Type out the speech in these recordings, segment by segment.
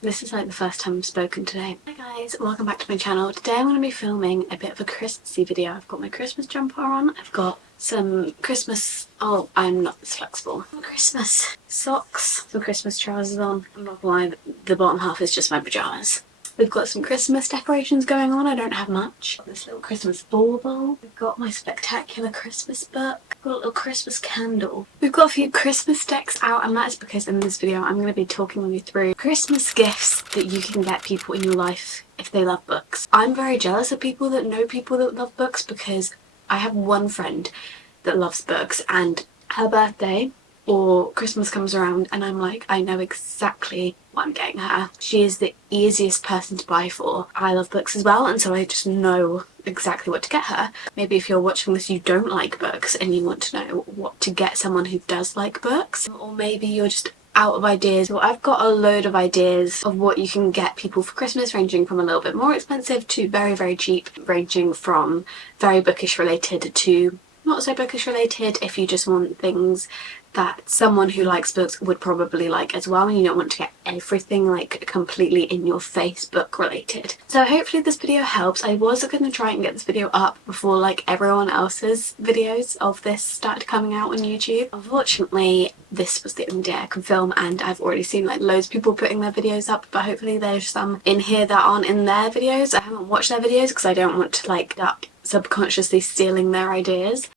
This is like the first time I've spoken today. Hi guys, welcome back to my channel. Today I'm going to be filming a bit of a Christmassy video. I've got my Christmas jumper on, I've got some Christmas, oh I'm not this flexible, some Christmas socks, some Christmas trousers on. I'm not gonna lie, the bottom half is just my pyjamas. We've got some Christmas decorations going on. I don't have much. Got this little Christmas bauble. We've got my spectacular Christmas book. I've got a little Christmas candle. We've got a few Christmas decks out, and that is because in this video I'm going to be talking you through Christmas gifts that you can get people in your life if they love books. I'm very jealous of people that know people that love books because I have one friend that loves books, and her birthday or Christmas comes around and I'm like, I know exactly what I'm getting her. She is the easiest person to buy for. I love books as well, and so I just know exactly what to get her. Maybe if you're watching this you don't like books and you want to know what to get someone who does like books, or maybe you're just out of ideas. Well, I've got a load of ideas of what you can get people for Christmas, ranging from a little bit more expensive to very, very cheap, ranging from very bookish related to not so bookish related if you just want things that someone who likes books would probably like as well, and you don't want to get everything like completely in your face book related. So hopefully this video helps. I was going to try and get this video up before like everyone else's videos of this started coming out on YouTube. Unfortunately this was the only day I can film, and I've already seen like loads of people putting their videos up, but hopefully there's some in here that aren't in their videos. I haven't watched their videos because I don't want to like up subconsciously stealing their ideas.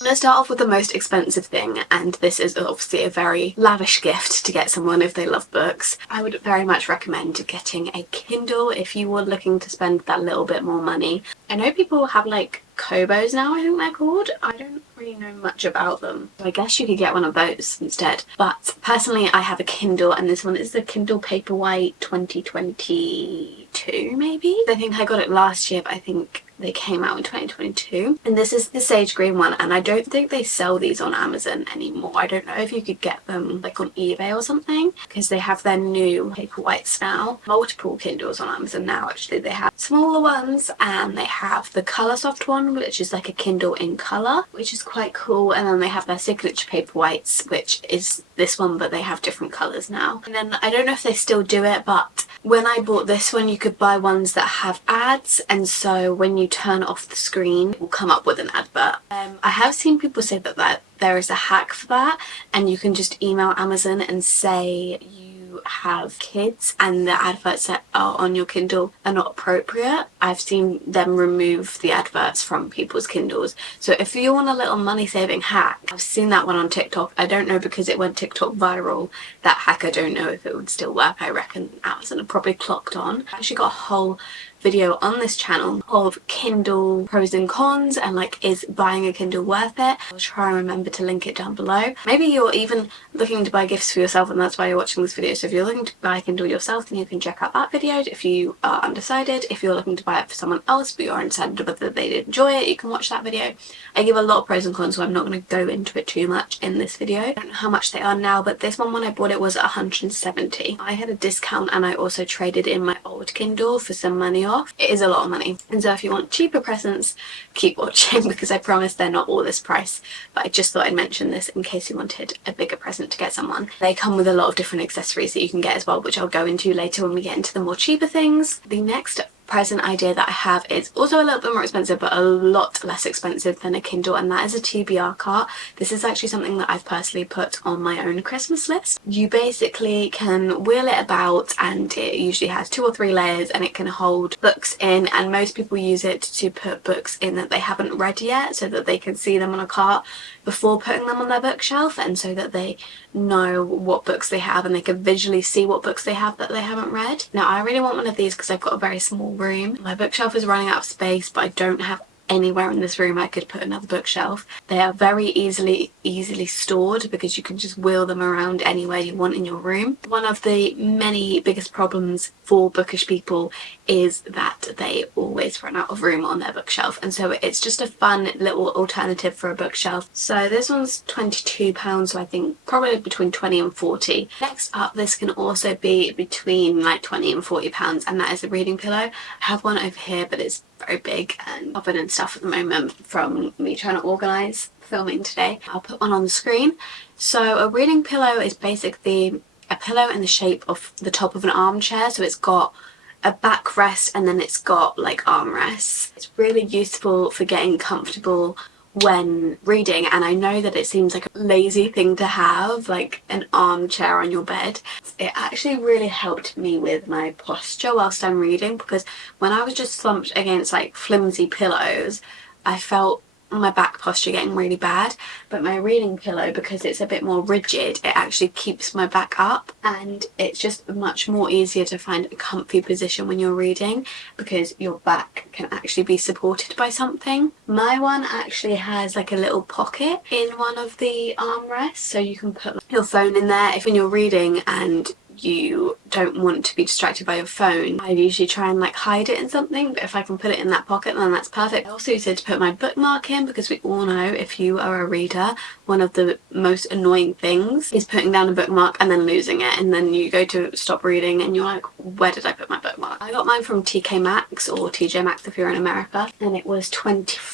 I'm going to start off with the most expensive thing, and this is obviously a very lavish gift to get someone if they love books. I would very much recommend getting a Kindle if you were looking to spend that little bit more money. I know people have like Kobos now, I think they're called. I don't really know much about them, so I guess you could get one of those instead. But personally I have a Kindle, and this one is the Kindle Paperwhite 2022 maybe? I think I got it last year, but I think they came out in 2022, and this is the sage green one, and I don't think they sell these on Amazon anymore. I don't know if you could get them like on eBay or something, because they have their new Paperwhites now. Multiple Kindles on Amazon now actually. They have smaller ones and they have the colour soft one, which is like a Kindle in colour, which is quite cool, and then they have their signature Paperwhites, which is this one, but they have different colours now. And then I don't know if they still do it, but when I bought this one you could buy ones that have ads, and so when you turn off the screen it will come up with an advert. I have seen people say that there is a hack for that, and you can just email Amazon and say you have kids and the adverts that are on your Kindle are not appropriate. I've seen them remove the adverts from people's Kindles. So if you want a little money saving hack, I've seen that one on TikTok. I don't know, because it went TikTok viral, that hack, I don't know if it would still work. I reckon Amazon have probably clocked on. I actually got a whole video on this channel of Kindle pros and cons, and like, is buying a Kindle worth it? I'll try and remember to link it down below. Maybe you're even looking to buy gifts for yourself and that's why you're watching this video. So if you're looking to buy a Kindle yourself, then you can check out that video. If you are undecided, if you're looking to buy it for someone else but you're undecided whether they'd enjoy it, you can watch that video. I give a lot of pros and cons, so I'm not going to go into it too much in this video. I don't know how much they are now, but this one when I bought it was 170. I had a discount and I also traded in my old Kindle for some money off. It is a lot of money, and so if you want cheaper presents, keep watching, because I promise they're not all this price. But I just thought I'd mention this in case you wanted a bigger present to get someone. They come with a lot of different accessories that you can get as well, which I'll go into later when we get into the more cheaper things. The next present idea that I have is also a little bit more expensive, but a lot less expensive than a Kindle, and that is a TBR cart. This is actually something that I've personally put on my own Christmas list. You basically can wheel it about, and it usually has 2 or 3 layers, and it can hold books in, and most people use it to put books in that they haven't read yet, so that they can see them on a cart before putting them on their bookshelf, and so that they know what books they have and they can visually see what books they have that they haven't read. Now I really want one of these because I've got a very small room. My bookshelf is running out of space, but I don't have anywhere in this room I could put another bookshelf. They are very easily stored because you can just wheel them around anywhere you want in your room. One of the many biggest problems for bookish people is that they always run out of room on their bookshelf, and so it's just a fun little alternative for a bookshelf. So this one's £22, so I think probably between 20 and 40. Next up, this can also be between like 20 and 40 pounds, and that is a reading pillow. I have one over here, but it's very big and covered in stuff at the moment from me trying to organise filming today. I'll put one on the screen. So a reading pillow is basically a pillow in the shape of the top of an armchair, so it's got a backrest and then it's got like armrests. It's really useful for getting comfortable when reading, and I know that it seems like a lazy thing to have, like an armchair on your bed. It actually really helped me with my posture whilst I'm reading, because when I was just slumped against like flimsy pillows, I felt my back posture getting really bad, but my reading pillow, because it's a bit more rigid, it actually keeps my back up, and it's just much more easier to find a comfy position when you're reading because your back can actually be supported by something. My one actually has like a little pocket in one of the armrests, so you can put your phone in there if when you're reading and you don't want to be distracted by your phone. I usually try and like hide it in something, but if I can put it in that pocket then that's perfect. I also use it to put my bookmark in, because we all know, if you are a reader, one of the most annoying things is putting down a bookmark and then losing it, and then you go to stop reading and you're like, where did I put my bookmark? I got mine from TK Maxx, or TJ Maxx if you're in America, and it was £25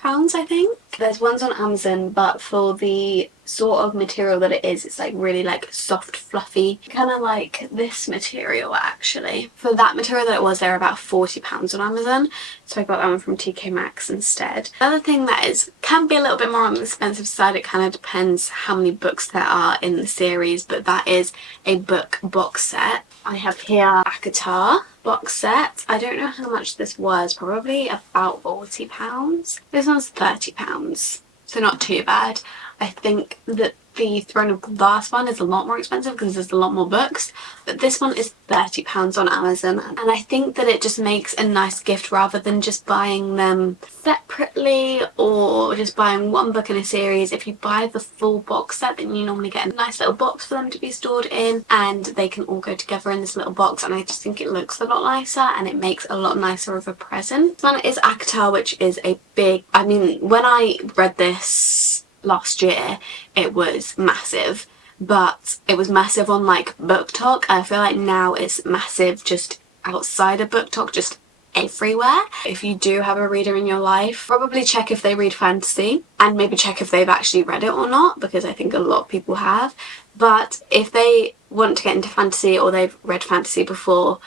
I think. There's ones on Amazon, but for the sort of material that it is, it's like really like soft, fluffy, kind of like this material actually. For that material that it was, they're about £40 on Amazon, so I got that one from TK Maxx instead. Another thing that can be a little bit more on the expensive side, it kind of depends how many books there are in the series, but that is a book box set. I have here Akatar box set. I don't know how much this was, probably about £40. This one's £30, so not too bad. I think that the Throne of Glass one is a lot more expensive because there's a lot more books, but this one is £30 on Amazon, and I think that it just makes a nice gift rather than just buying them separately or just buying one book in a series. If you buy the full box set, then you normally get a nice little box for them to be stored in, and they can all go together in this little box, and I just think it looks a lot nicer and it makes a lot nicer of a present. This one is Akatar, which is a big, I mean, when I read this last year it was massive, but it was massive on like BookTok. I feel like now it's massive just outside of BookTok, just everywhere. If you do have a reader in your life, probably check if they read fantasy, and maybe check if they've actually read it or not, because I think a lot of people have. But if they want to get into fantasy, or they've read fantasy before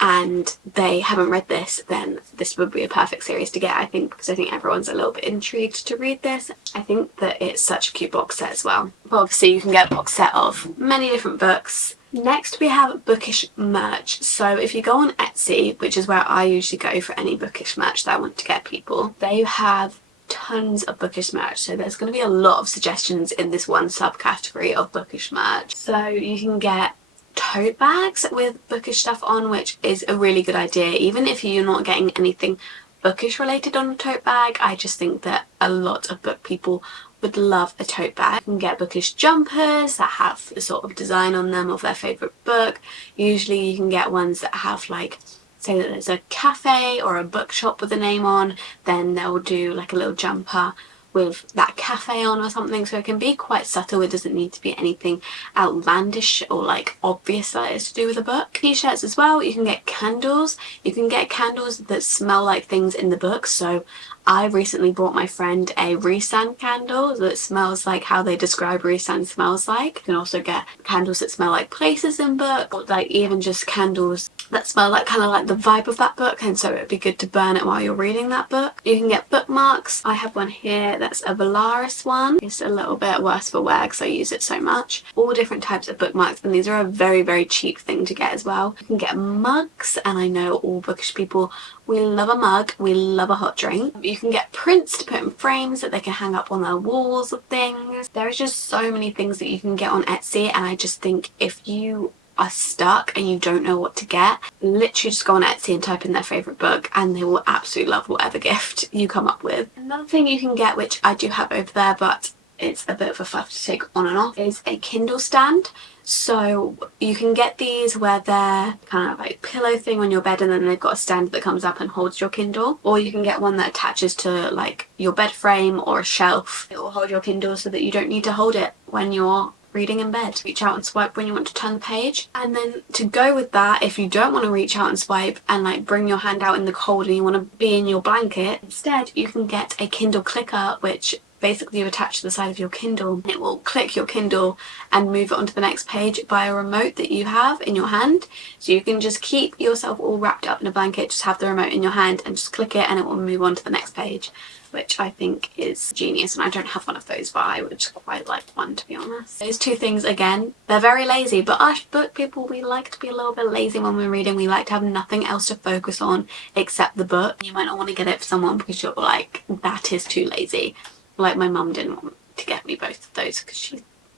and they haven't read this, then this would be a perfect series to get, I think, because I think everyone's a little bit intrigued to read this. I think that it's such a cute box set as well. But obviously you can get a box set of many different books. Next we have Bookish merch. So if you go on Etsy, which is where I usually go for any Bookish merch that I want to get people, they have tons of Bookish merch, so there's going to be a lot of suggestions in this one subcategory of Bookish merch. So you can get tote bags with bookish stuff on, which is a really good idea. Even if you're not getting anything bookish related on a tote bag, I just think that a lot of book people would love a tote bag. You can get bookish jumpers that have the sort of design on them of their favourite book. Usually you can get ones that have like, say that there's a cafe or a bookshop with a name on, then they'll do like a little jumper with that cafe on or something, so it can be quite subtle. It doesn't need to be anything outlandish or like obvious that it's to do with a book. T-shirts as well. You can get candles. You can get candles that smell like things in the book. So I recently bought my friend a Rhysand candle that smells like how they describe Rhysand smells like. You can also get candles that smell like places in book, or like even just candles that smell like kind of like the vibe of that book, and so it would be good to burn it while you're reading that book. You can get bookmarks. I have one here that's a Valaris one. It's a little bit worse for wear because I use it so much. All different types of bookmarks, and these are a very, very cheap thing to get as well. You can get mugs, and I know all bookish people, we love a mug, we love a hot drink. You can get prints to put in frames that they can hang up on their walls of things. There is just so many things that you can get on Etsy, and I just think if you are stuck and you don't know what to get, literally just go on Etsy and type in their favourite book and they will absolutely love whatever gift you come up with. Another thing you can get, which I do have over there but it's a bit of a fuss to take on and off, is a Kindle stand. So you can get these where they're kind of like pillow thing on your bed, and then they've got a stand that comes up and holds your Kindle, or you can get one that attaches to like your bed frame or a shelf. It will hold your Kindle so that you don't need to hold it when you're reading in bed. Reach out and swipe when you want to turn the page. And then to go with that, if you don't want to reach out and swipe and like bring your hand out in the cold and you want to be in your blanket, instead you can get a Kindle clicker, which basically you attach to the side of your Kindle, and it will click your Kindle and move it onto the next page by a remote that you have in your hand. So you can just keep yourself all wrapped up in a blanket, just have the remote in your hand and just click it and it will move on to the next page, which I think is genius. And I don't have one of those, but I would quite like one, to be honest. Those two things, again, they're very lazy, but us book people, we like to be a little bit lazy when we're reading. We like to have nothing else to focus on except the book. You might not want to get it for someone because you're like, that is too lazy. Like my mum didn't want to get me both of those because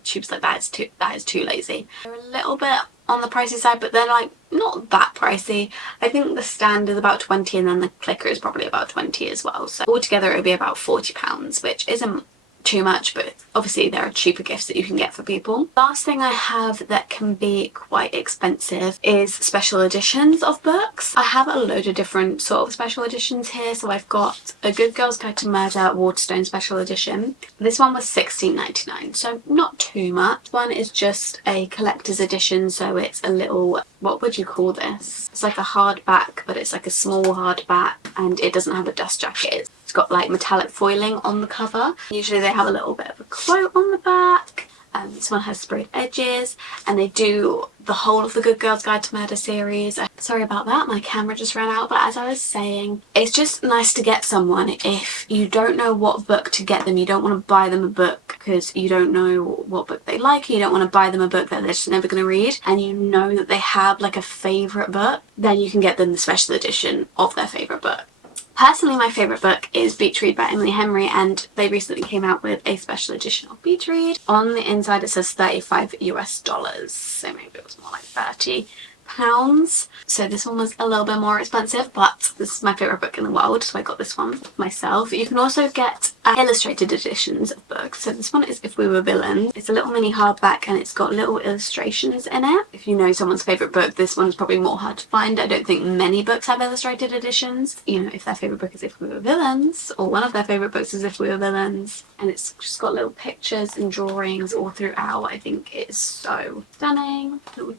she was like, that is too lazy. They're a little bit on the pricey side, but they're like not that pricey. I think the stand is about 20 and then the clicker is probably about 20 as well. So altogether it would be about £40, which isn't too much, but obviously there are cheaper gifts that you can get for people. Last thing I have that can be quite expensive is special editions of books. I have a load of different sort of special editions here. So I've got A Good Girl's Guide to Murder Waterstone special edition. This one was £16.99, so not too much. One is just a collector's edition, so it's a little, what would you call this? It's like a hardback, but it's like a small hardback and it doesn't have a dust jacket. It's got like metallic foiling on the cover. Usually they have a little bit of a quote on the back. This one has sprayed edges, and they do the whole of the Good Girl's Guide to Murder series. Sorry about that, my camera just ran out, but as I was saying, it's just nice to get someone if you don't know what book to get them. You don't want to buy them a book because you don't know what book they like. You don't want to buy them a book that they're just never going to read, and you know that they have like a favourite book. Then you can get them the special edition of their favourite book. Personally, my favourite book is Beach Read by Emily Henry, and they recently came out with a special edition of Beach Read. On the inside it says $35 US, so maybe it was more like £30. So this one was a little bit more expensive, but this is my favourite book in the world, so I got this one myself. You can also get illustrated editions of books. So this one is If We Were Villains. It's a little mini hardback and it's got little illustrations in it. If you know someone's favourite book, this one's probably more hard to find. I don't think many books have illustrated editions. You know, if their favourite book is If We Were Villains, or one of their favourite books is If We Were Villains, and it's just got little pictures and drawings all throughout. I think it is so stunning. Little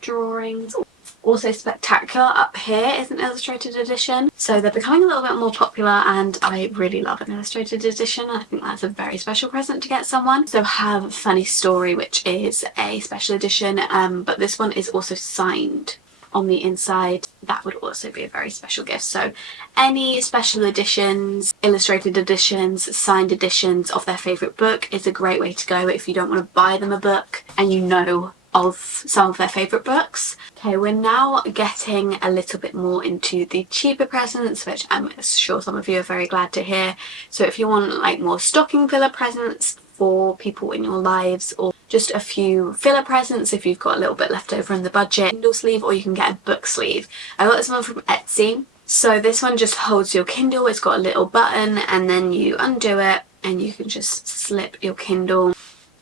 drawings. Also Spectacular up here is an illustrated edition, so they're becoming a little bit more popular and I really love an illustrated edition. I think that's a very special present to get someone. So have Funny Story, which is a special edition, but this one is also signed on the inside. That would also be a very special gift. So any special editions, illustrated editions, signed editions of their favourite book is a great way to go if you don't want to buy them a book and you know of some of their favourite books. Okay, we're now getting a little bit more into the cheaper presents, which I'm sure some of you are very glad to hear. So if you want like more stocking filler presents for people in your lives, or just a few filler presents if you've got a little bit left over in the budget, Kindle sleeve, or you can get a book sleeve. I got this one from Etsy. So this one just holds your Kindle. It's got a little button and then you undo it and you can just slip your Kindle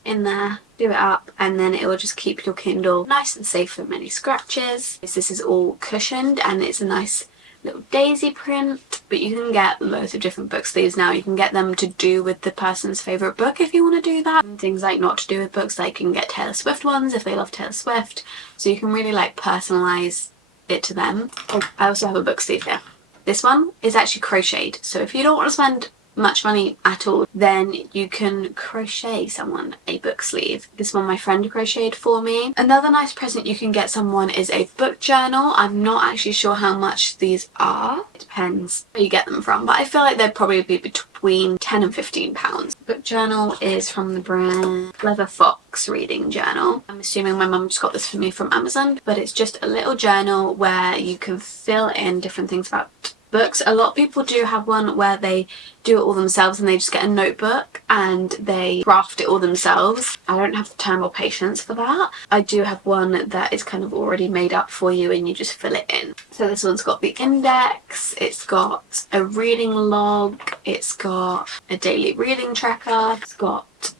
in there, do it up, and then it will just keep your Kindle nice and safe from any scratches. This is all cushioned and it's a nice little daisy print, but you can get loads of different book sleeves now. You can get them to do with the person's favourite book if you want to do that, and things like not to do with books, like you can get Taylor Swift ones if they love Taylor Swift, so you can really like personalise it to them. I also have a book sleeve here. This one is actually crocheted, so if you don't want to spend much money at all, then you can crochet someone a book sleeve. This one my friend crocheted for me. Another nice present you can get someone is a book journal. I'm not actually sure how much these are. It depends where you get them from, but I feel like they'd probably be between £10 and £15. Book journal is from the brand Clever Fox Reading Journal. I'm assuming my mum just got this for me from Amazon, but it's just a little journal where you can fill in different things about books. A lot of people do have one where they do it all themselves and they just get a notebook and they craft it all themselves. I don't have the time or patience for that. I do have one that is kind of already made up for you and you just fill it in. So this one's got the index, it's got a reading log, it's got a daily reading tracker, it's got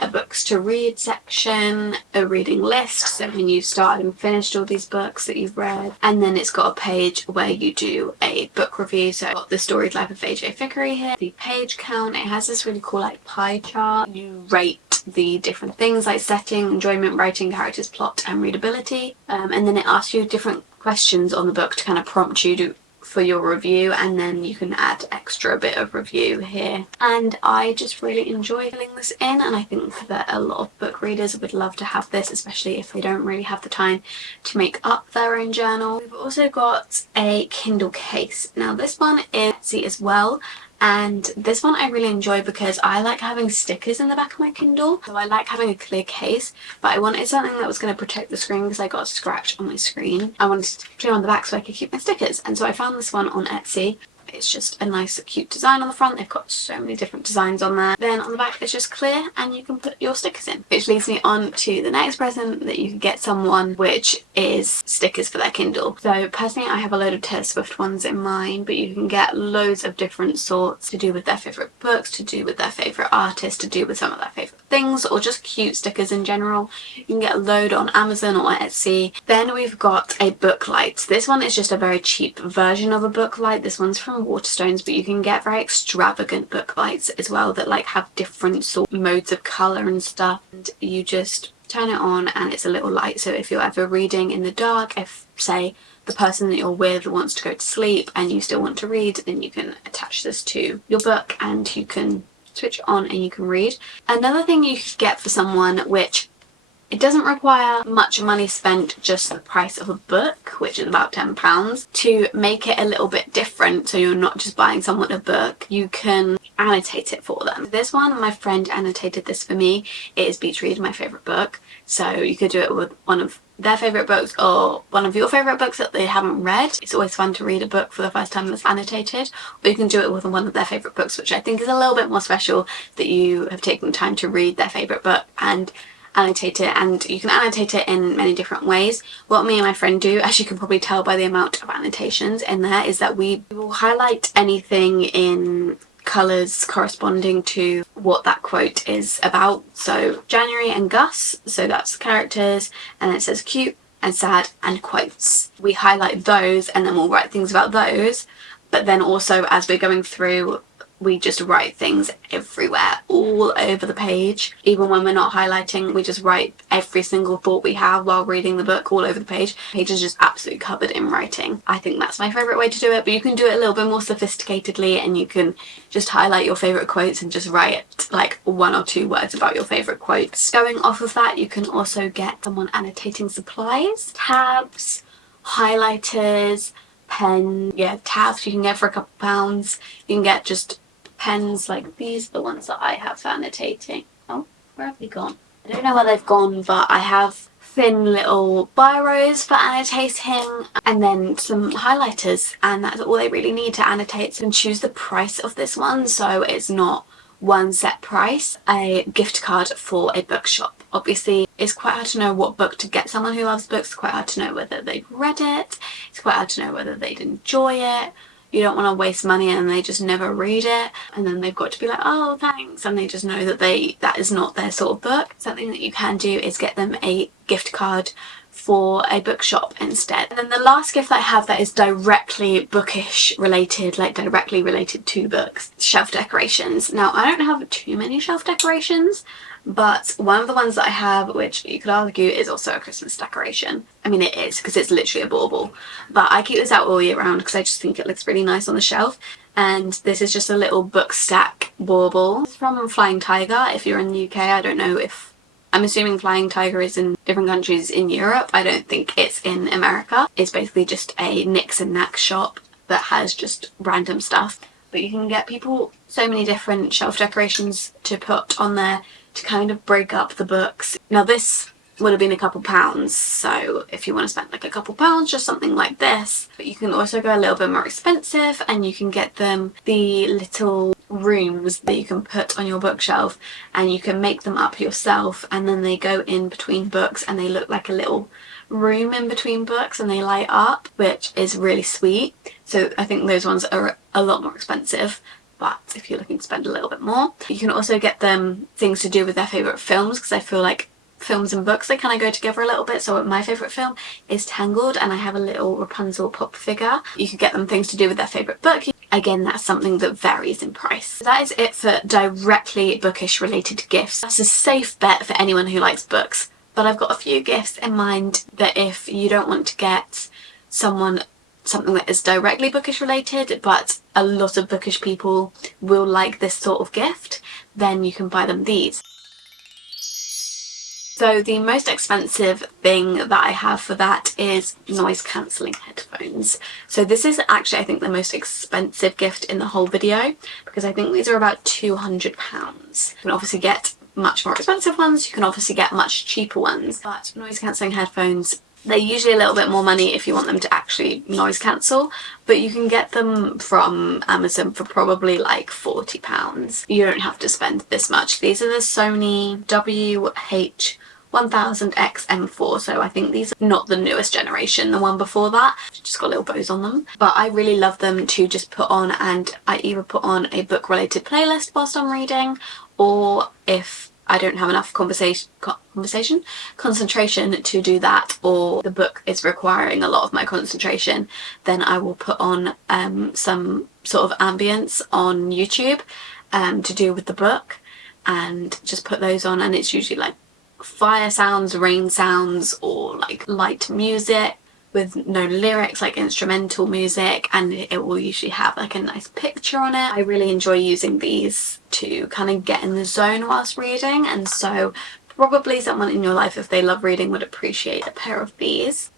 a books to read section, a reading list, so when you've started and finished all these books that you've read, and then it's got a page where you do a book review. So I've got The Storied Life of AJ Vickery here, the page count. It has this really cool like pie chart. You rate the different things like setting, enjoyment, writing, characters, plot and readability, and then it asks you different questions on the book to kind of prompt you to for your review, and then you can add extra bit of review here. And I just really enjoy filling this in, and I think that a lot of book readers would love to have this, especially if they don't really have the time to make up their own journal. We've also got a Kindle Case. Now this one is Etsy as well, and this one I really enjoy because I like having stickers in the back of my Kindle. So I like having a clear case, but I wanted something that was going to protect the screen because I got a scratch on my screen. I wanted to clear on the back so I could keep my stickers, and so I found this one on Etsy. It's just a nice cute design on the front. They've got so many different designs on there. Then on the back it's just clear and you can put your stickers in. Which leads me on to the next present that you can get someone, which is stickers for their Kindle. So personally I have a load of Taylor Swift ones in mind, but you can get loads of different sorts to do with their favourite books, to do with their favourite artists, to do with some of their favourite things, or just cute stickers in general. You can get a load on Amazon or Etsy. Then we've got a book light. This one is just a very cheap version of a book light. This one's from Waterstones, but you can get very extravagant book lights as well that like have different sort of modes of colour and stuff, and you just turn it on and it's a little light. So if you're ever reading in the dark, if say the person that you're with wants to go to sleep and you still want to read, then you can attach this to your book and you can switch it on and you can read. Another thing you could get for someone, which it doesn't require much money spent, just the price of a book, which is about £10, to make it a little bit different so you're not just buying someone a book, you can annotate it for them. This one, my friend annotated this for me. It is Beach Read, my favourite book, so you could do it with one of their favourite books or one of your favourite books that they haven't read. It's always fun to read a book for the first time that's annotated, or you can do it with one of their favourite books, which I think is a little bit more special, that you have taken time to read their favourite book and annotate it. And you can annotate it in many different ways. What me and my friend do, as you can probably tell by the amount of annotations in there, is that we will highlight anything in colours corresponding to what that quote is about. So January and Gus, so that's characters, and then it says cute and sad and quotes. We highlight those and then we'll write things about those, but then also as we're going through we just write things everywhere, all over the page. Even when we're not highlighting, we just write every single thought we have while reading the book all over the page. The page is just absolutely covered in writing. I think that's my favourite way to do it, but you can do it a little bit more sophisticatedly and you can just highlight your favourite quotes and just write like 1 or 2 words about your favourite quotes. Going off of that, you can also get someone annotating supplies, tabs, highlighters, pen, tabs you can get for a couple pounds. You can get just pens like these, the ones that I have for annotating. Oh, where have they gone? I don't know where they've gone, but I have thin little biros for annotating and then some highlighters, and that's all they really need to annotate. So you can choose the price of this one, so it's not one set price. A gift card for a bookshop. Obviously it's quite hard to know what book to get someone who loves books. It's quite hard to know whether they've read it. It's quite hard to know whether they'd enjoy it. You don't want to waste money and they just never read it, and then they've got to be like, oh thanks, and they just know that that is not their sort of book. Something that you can do is get them a gift card for a bookshop instead. And then the last gift that I have that is directly bookish related, like directly related to books, shelf decorations. Now I don't have too many shelf decorations, but one of the ones that I have, which you could argue is also a Christmas decoration. I mean it is, because it's literally a bauble, but I keep this out all year round because I just think it looks really nice on the shelf. And this is just a little book stack bauble. It's from Flying Tiger. If you're in the UK, I don't know if, I'm assuming Flying Tiger is in different countries in Europe. I don't think it's in America. It's basically just a Knicks and Knacks shop that has just random stuff. But you can get people so many different shelf decorations to put on there to kind of break up the books. Now this would have been a couple pounds, so if you want to spend like a couple pounds, just something like this. But you can also go a little bit more expensive and you can get them the little rooms that you can put on your bookshelf, and you can make them up yourself, and then they go in between books and they look like a little room in between books and they light up, which is really sweet. So I think those ones are a lot more expensive, but if you're looking to spend a little bit more, you can also get them things to do with their favourite films, because I feel like films and books, they kind of go together a little bit. So my favourite film is Tangled and I have a little Rapunzel pop figure. You could get them things to do with their favourite book. Again, that's something that varies in price. So that is it for directly bookish related gifts. That's a safe bet for anyone who likes books, but I've got a few gifts in mind that if you don't want to get someone something that is directly bookish related, but a lot of bookish people will like this sort of gift, then you can buy them these. So the most expensive thing that I have for that is noise cancelling headphones. So this is actually, I think, the most expensive gift in the whole video, because I think these are about £200. You can obviously get much more expensive ones, you can obviously get much cheaper ones, but noise cancelling headphones, they're usually a little bit more money if you want them to actually noise cancel, but you can get them from Amazon for probably like £40. You don't have to spend this much. These are the Sony WH-1000X-M4, so I think these are not the newest generation, the one before that just got little bows on them, but I really love them to just put on, and I either put on a book related playlist whilst I'm reading, or if I don't have enough concentration to do that, or the book is requiring a lot of my concentration, then I will put on some sort of ambience on YouTube to do with the book, and just put those on, and it's usually like fire sounds, rain sounds, or like light music with no lyrics, like instrumental music, and it will usually have like a nice picture on it. I really enjoy using these to kind of get in the zone whilst reading, and so probably someone in your life, if they love reading, would appreciate a pair of these.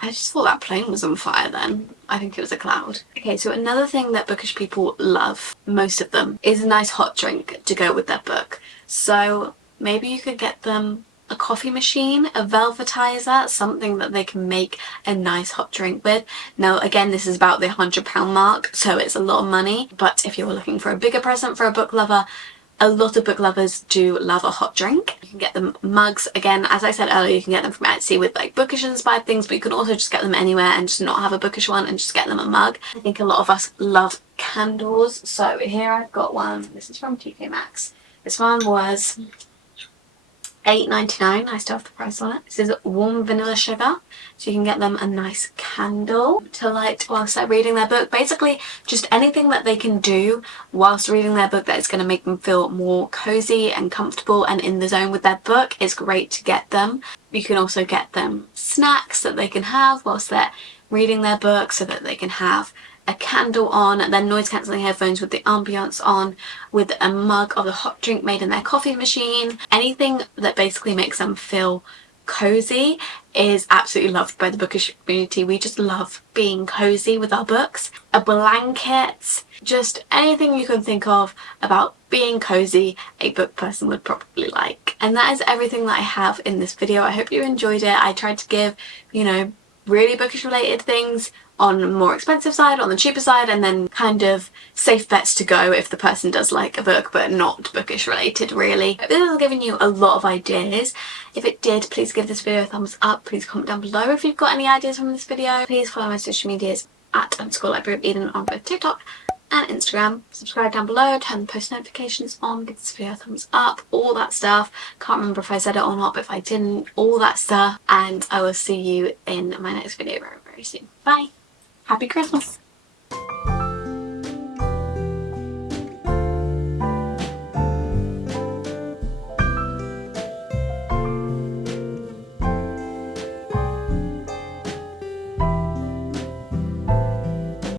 I just thought that plane was on fire then. I think it was a cloud. Okay, so another thing that bookish people love, most of them, is a nice hot drink to go with their book. So maybe you could get them a coffee machine, a velvetizer, something that they can make a nice hot drink with. Now again, this is about the £100 mark, so it's a lot of money, but if you're looking for a bigger present for a book lover, a lot of book lovers do love a hot drink. You can get them mugs. Again, as I said earlier, you can get them from Etsy with like bookish inspired things, but you can also just get them anywhere and just not have a bookish one and just get them a mug. I think a lot of us love candles, so here I've got one. This is from TK Maxx. This one was £8.99. I still have the price on it. This is warm vanilla sugar, so you can get them a nice candle to light whilst they're reading their book. Basically just anything that they can do whilst reading their book that is going to make them feel more cozy and comfortable and in the zone with their book is great to get them. You can also get them snacks that they can have whilst they're reading their book, so that they can have a candle on, and then noise cancelling headphones with the ambiance on, with a mug of a hot drink made in their coffee machine. Anything that basically makes them feel cozy is absolutely loved by the bookish community. We just love being cozy with our books. A blanket, just anything you can think of about being cozy, a book person would probably like. And that is everything that I have in this video. I hope you enjoyed it. I tried to give, you know, really bookish related things on the more expensive side, on the cheaper side, and then kind of safe bets to go if the person does like a book but not bookish related really. This has given you a lot of ideas. If it did, please give this video a thumbs up. Please comment down below if you've got any ideas from this video. Please follow my social medias at _libraryofeden on both TikTok and Instagram. Subscribe down below, turn the post notifications on, give this video a thumbs up, all that stuff. Can't remember if I said it or not, but if I didn't, all that stuff. And I will see you in my next video very, very soon. Bye! Happy Christmas!